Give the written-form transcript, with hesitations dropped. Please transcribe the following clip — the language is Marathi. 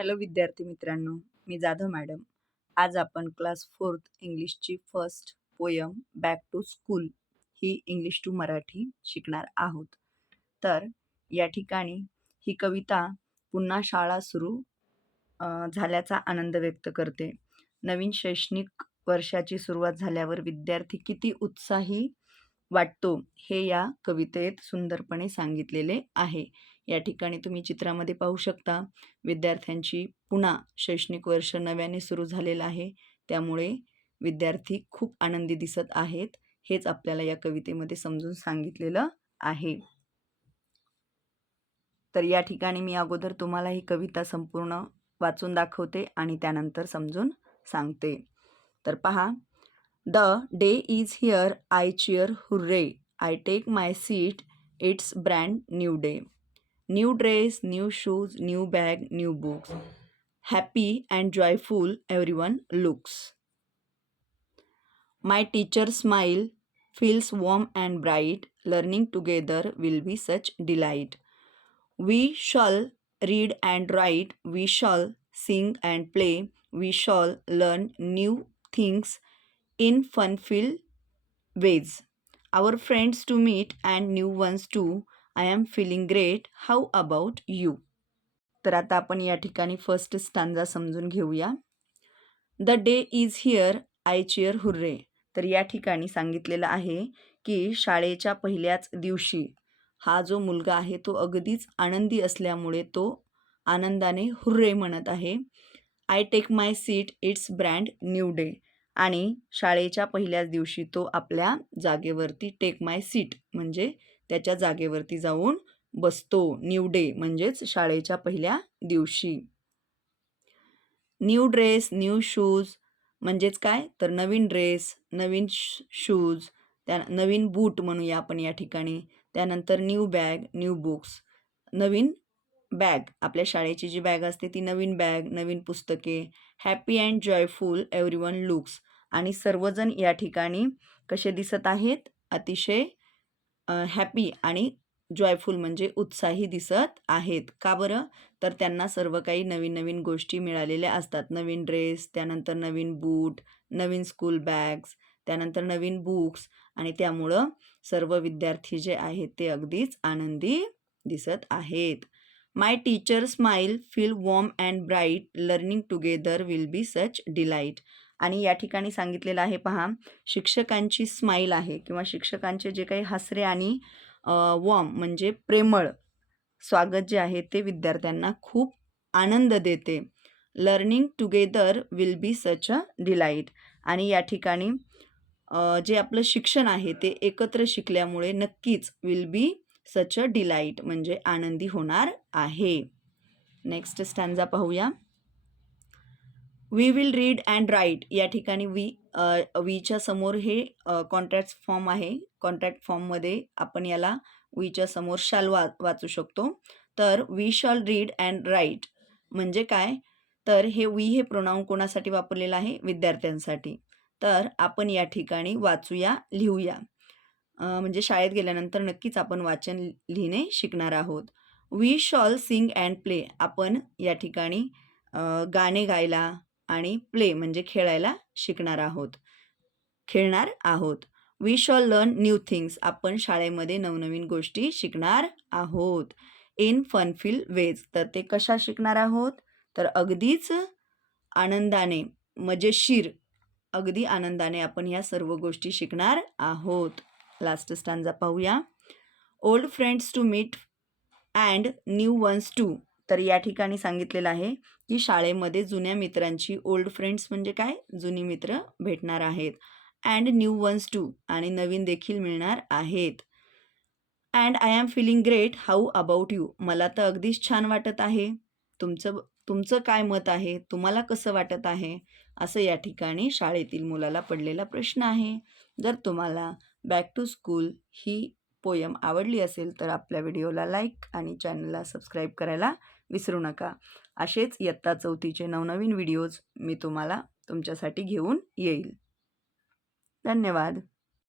हॅलो विद्यार्थी मित्रांनो, मी जाधव मॅडम. आज आपण क्लास 4th इंग्लिशची first poem back to school ही इंग्लिश टू मराठी शिकणार आहोत. तर या ठिकाणी ही कविता पुन्हा शाळा सुरू झाल्याचा आनंद व्यक्त करते. नवीन शैक्षणिक वर्षाची सुरुवात झाल्यावर विद्यार्थी किती उत्साही वाटतो हे या कवितेत सुंदरपणे सांगितलेले आहे. या ठिकाणी तुम्ही चित्रामध्ये पाहू शकता विद्यार्थ्यांची पुन्हा शैक्षणिक वर्ष नव्याने सुरू झालेलं आहे. त्यामुळे विद्यार्थी खूप आनंदी दिसत आहेत. हेच आपल्याला या कवितेमध्ये समजून सांगितलेलं आहे. तर या ठिकाणी मी अगोदर तुम्हाला ही कविता संपूर्ण वाचून दाखवते आणि त्यानंतर समजून सांगते. तर पहा, The day is here, I cheer, hooray. I take my seat, it's brand new day. New dress, new shoes, new bag, new books. Happy and joyful everyone looks. My teacher smile feels warm and bright. Learning together will be such delight. We shall read and write, we shall sing and play, we shall learn new things in fun-filled ways. Our friends to meet and new ones too. I am feeling great. How about you? तर आता आपण या ठिकाणी फर्स्ट स्टांजा समजून घेऊया. The day is here, I cheer hurray. तर या ठिकाणी सांगितलेलं आहे की शाळेच्या पहिल्याच दिवशी हा जो मुलगा आहे तो अगदीच आनंदी असल्यामुळे तो आनंदाने हुर्रे म्हणत आहे. I take my seat, it's brand new day. आणि शाळेच्या पहिल्याच दिवशी तो आपल्या जागेवरती टेक माय सीट म्हणजे त्याच्या जागेवरती जाऊन बसतो. न्यू डे म्हणजेच शाळेच्या पहिल्या दिवशी. न्यू ड्रेस, न्यू शूज म्हणजेच काय, तर नवीन ड्रेस, नवीन शूज, नवीन बूट म्हणूया आपण या ठिकाणी. त्यानंतर न्यू बॅग, न्यू बुक्स. नवीन बॅग, आपल्या शाळेची जी बॅग असते ती नवीन बॅग, नवीन पुस्तके. Happy and joyful everyone looks. आणि सर्वजण या ठिकाणी कसे दिसत आहेत, अतिशय हॅपी आणि जॉयफुल म्हणजे उत्साही दिसत आहेत. का बरं, तर त्यांना सर्व काही नवीन नवीन गोष्टी मिळालेल्या असतात. नवीन ड्रेस, त्यानंतर नवीन बूट, नवीन स्कूल बॅग्स, त्यानंतर नवीन बुक्स. आणि त्यामुळं सर्व विद्यार्थी जे आहेत ते अगदीच आनंदी दिसत आहेत. My teacher smile feel warm and bright. Learning together will be such delight. आणि या ठिकाणी सांगितलेलं आहे पहा, शिक्षकांची स्माईल आहे किंवा शिक्षकांचे जे काही हसरे आणि वॉर्म म्हणजे प्रेमळ स्वागत जे आहे ते विद्यार्थ्यांना खूप आनंद देते. Learning together will be such a delight. आणि या ठिकाणी जे आपलं शिक्षण आहे ते एकत्र शिकल्यामुळे नक्कीच will be such a delight म्हणजे आनंदी होणार आहे. नेक्स्ट स्टॅन्झा पाहूया. We will read and write. या ठिकाणी वीच्या समोर हे कॉन्ट्रॅक्ट फॉर्म आहे. कॉन्ट्रॅक्ट फॉर्ममध्ये आपण याला वीच्या समोर शाल वाचू शकतो. तर we shall read and write म्हणजे काय, तर हे वी हे प्रोनाऊन कोणासाठी वापरलेलं आहे, विद्यार्थ्यांसाठी. तर आपण या ठिकाणी वाचूया, लिहूया. म्हणजे शाळेत गेल्यानंतर नक्कीच आपण वाचन लिहिणे शिकणार आहोत. We shall sing and play. आपण या ठिकाणी गाणे गायला आणि प्ले म्हणजे खेळायला शिकणार आहोत, खेळणार आहोत. We shall learn new things. आपण शाळेमध्ये नवनवीन गोष्टी शिकणार आहोत. In fun filled ways. तर ते कशा शिकणार आहोत, तर अगदीच आनंदाने, मजेशीर, अगदी आनंदाने आपण ह्या सर्व गोष्टी शिकणार आहोत. लास्ट स्टांजा पाहूया. Old friends to meet and new ones too. तर या ठिकाणी सांगितलेलं आहे की शाळेमध्ये जुन्या मित्रांची, ओल्ड फ्रेंड्स म्हणजे काय, जुनी मित्र भेटणार आहेत. अँड न्यू वन्स टू आणि नवीन देखील मिळणार आहेत. And I am feeling great. How about you. मला तर अगदीच छान वाटत आहे. तुमचं काय मत आहे, तुम्हाला कसं वाटत आहे, असं या ठिकाणी शाळेतील मुलाला पडलेला प्रश्न आहे. जर तुम्हाला बॅक टू स्कूल ही पोयम आवडली असेल तर आपल्या व्हिडिओला लाईक आणि चॅनलला सबस्क्राईब करायला विसरू नका. असेच इयत्ता 4थीचे नवनवीन व्हिडिओज मी तुमच्यासाठी घेऊन येईल. धन्यवाद.